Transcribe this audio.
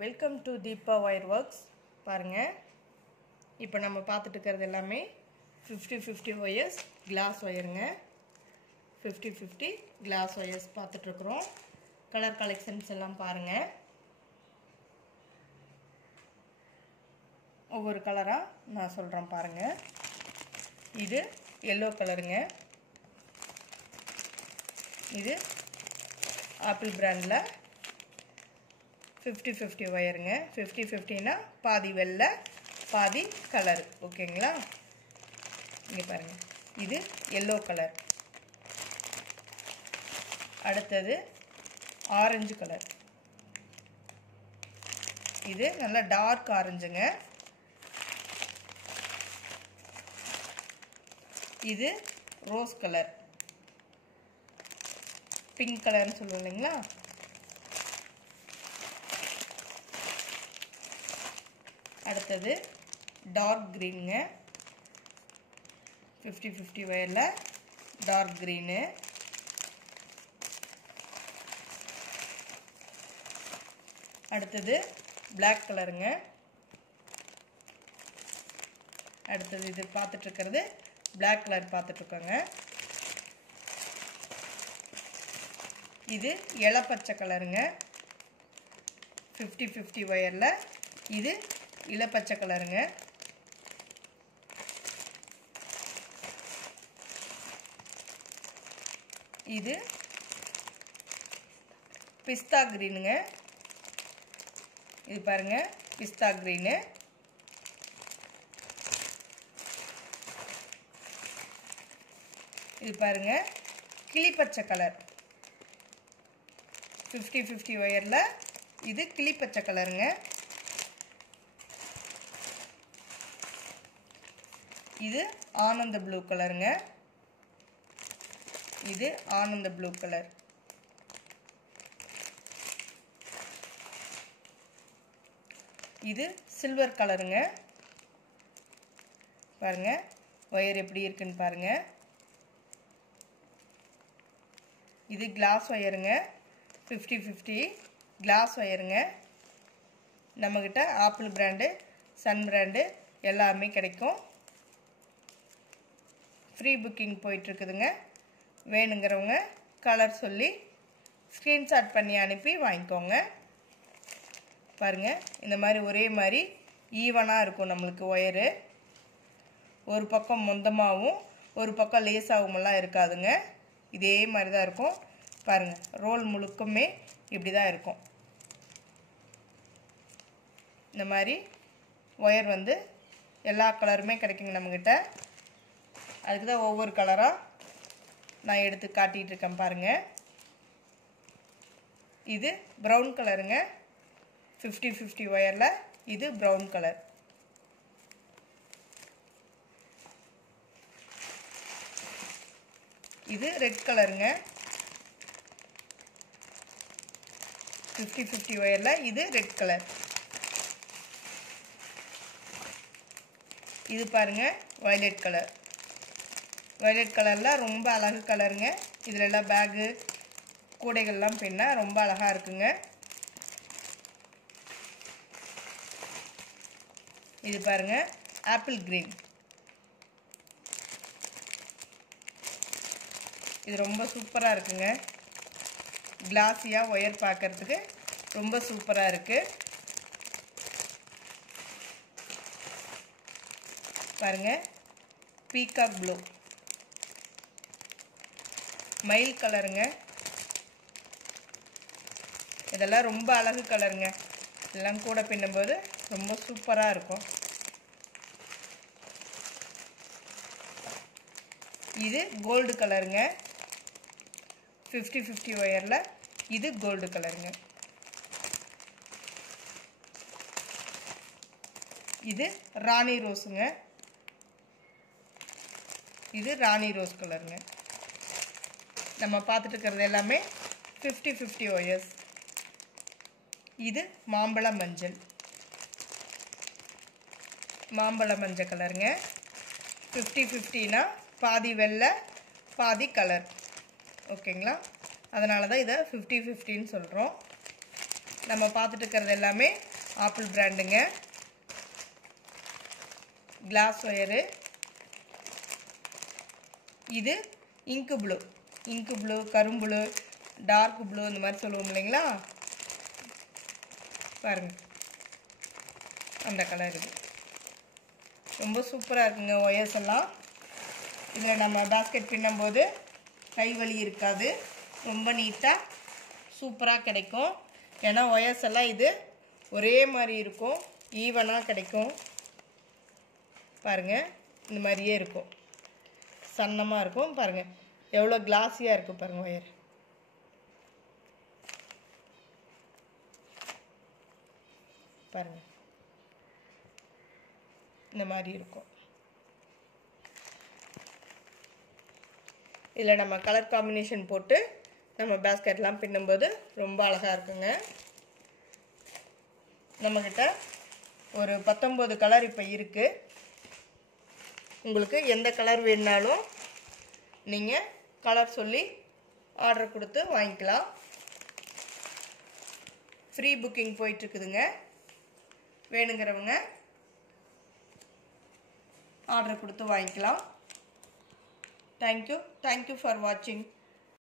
Welcome to Deepa wire works. பாருங்கள், இப்போ நம்ம பார்த்துட்டு இருக்கிறது எல்லாமே 50-50 ஒயர்ஸ் கிளாஸ் ஒயருங்க. 50-50 கிளாஸ் ஒயர்ஸ் பார்த்துட்ருக்குறோம். கலர் கலெக்ஷன்ஸ் எல்லாம் பாருங்கள். ஒவ்வொரு கலராக நான் சொல்கிறேன் பாருங்கள். இது எல்லோ கலருங்க. இது ஆப்பிள் பிராண்டில் 50-50 ஒயருங்க. 50-50னா பாதி வெள்ளை பாதி கலர். ஓகேங்களா? இங்கே பாருங்கள், இது எல்லோ கலர். அடுத்தது ஆரஞ்சு கலர். இது நல்லா டார்க் ஆரஞ்சுங்க. இது ரோஸ் கலர், பிங்க் கலர்னு சொல்லுவோம் இல்லைங்களா? அடுத்தது டார்க் க்ரீனுங்க. 50-50 ஒயரில் டார்க் க்ரீனு. அடுத்தது பிளாக் கலருங்க. அடுத்தது இது பார்த்துட்ருக்கிறது பிளாக் கலர் பார்த்துட்ருக்கோங்க. இது இளப்பச்சை கலருங்க. 50-50 ஒயரில் இது இளப்பச்சை கலருங்க. இது பிஸ்தா கிரீனுங்க. இது பாருங்க, பிஸ்தா கிரீனு. இது பாருங்க, கிளிப்பச்சை கலர். 50-50 ஒயரில் இது கிளிப்பச்சை கலருங்க. இது ஆனந்த ப்ளூ கலருங்க. இது ஆனந்த ப்ளூ கலர். இது சில்வர் கலருங்க. பாருங்க ஒயர் எப்படி இருக்குன்னு பாருங்க. இது கிளாஸ் ஒயருங்க. 50-50 கிளாஸ் ஒயருங்க. நம்மக்கிட்ட ஆப்பிள் பிராண்டு, சன் பிராண்டு எல்லாமே கிடைக்கும். ஃப்ரீ புக்கிங் போயிட்டுருக்குதுங்க. வேணுங்கிறவங்க கலர் சொல்லி ஸ்க்ரீன்ஷாட் பண்ணி அனுப்பி வாங்கிக்கோங்க. பாருங்கள், இந்த மாதிரி ஒரே மாதிரி ஈவனாக இருக்கும் நம்மளுக்கு ஒயரு. ஒரு பக்கம் மொந்தமாகவும் ஒரு பக்கம் லேசாகவுமெல்லாம் இருக்காதுங்க. இதே மாதிரி தான் இருக்கும். பாருங்கள், ரோல் முழுக்குமே இப்படி தான் இருக்கும். இந்த மாதிரி ஒயர் வந்து எல்லா கலருமே கிடைக்குங்க நம்மக்கிட்ட. அதுக்கு தான் ஒவ்வொரு கலராக நான் எடுத்து காட்டிகிட்டு இருக்கேன் பாருங்கள். இது ப்ரௌன் கலருங்க. 50-50 ஒயரில் இது ப்ரௌன் கலர். இது ரெட் கலருங்க. 50-50 ஒயரில் இது ரெட் கலர். இது பாருங்க, வயலட் கலர். வயலட் கலரில் ரொம்ப அழகு கலருங்க. இதில் எல்லாம் பேகு கூடைகள்லாம் பின்னா ரொம்ப அழகாக இருக்குங்க. இது பாருங்க, ஆப்பிள் கிரீன். இது ரொம்ப சூப்பராக இருக்குங்க. கிளாஸியாக ஒயர் பார்க்கறதுக்கு ரொம்ப சூப்பராக இருக்குது. பாருங்க, பீகாக் ப்ளூ, மயில் கலருங்க. இதெல்லாம் ரொம்ப அழகு கலருங்க. இதெல்லாம் கூட பின்னும்போது ரொம்ப சூப்பராக இருக்கும். இது கோல்டு கலருங்க. 50-50 ஒயரில் இது கோல்டு கலருங்க. இது ராணி ரோஸுங்க. இது ராணி ரோஸ் கலருங்க. நம்ம பார்த்துட்டு இருக்கிறது எல்லாமே 50-50 ஒயர்ஸ். இது மாம்பழ மஞ்சள். மாம்பழ மஞ்சள் கலருங்க. 50-50னா பாதி வெள்ளை பாதி கலர். ஓகேங்களா? அதனால தான் இதை 50-50ன்னு சொல்கிறோம். நம்ம பார்த்துட்டு இருக்கிறது எல்லாமே ஆப்பிள் பிராண்டுங்க. Class wire. இது இங்கு ப்ளூ, கரும்புளு, டார்க் ப்ளூ இந்த மாதிரி சொல்லுவோம் இல்லைங்களா, பாருங்கள் அந்த கலர். இது ரொம்ப சூப்பராக இருக்குங்க ஒயர்ஸ் எல்லாம். இதில் நம்ம பேஸ்கெட் பின்னும்போது கை வலி இருக்காது, ரொம்ப நீட்டாக சூப்பராக கிடைக்கும். ஏன்னா ஒயர்ஸ் எல்லாம் இது ஒரே மாதிரி இருக்கும், ஈவனாக கிடைக்கும். பாருங்கள் இந்த மாதிரியே இருக்கும், சன்னமாக இருக்கும். பாருங்கள் எவ்வளோ கிளாஸியாக இருக்குது பாருங்கள் ஒயர். பாருங்கள் இந்த மாதிரி இருக்கும். இதில் நம்ம கலர் காம்பினேஷன் போட்டு நம்ம பேஸ்கெட்லாம் பின்னும்போது ரொம்ப அழகாக இருக்குங்க. நம்மக்கிட்ட ஒரு 19 கலர் இப்போ இருக்குது. உங்களுக்கு எந்த கலர் வேணுனாலும் நீங்கள் கலர் சொல்லி ஆர்டர் கொடுத்து வாங்கிக்கலாம். ஃப்ரீ புக்கிங் போயிட்டுருக்குதுங்க. வேணுங்கிறவங்க ஆர்டர் கொடுத்து வாங்கிக்கலாம். தேங்க்யூ ஃபார் வாட்சிங்.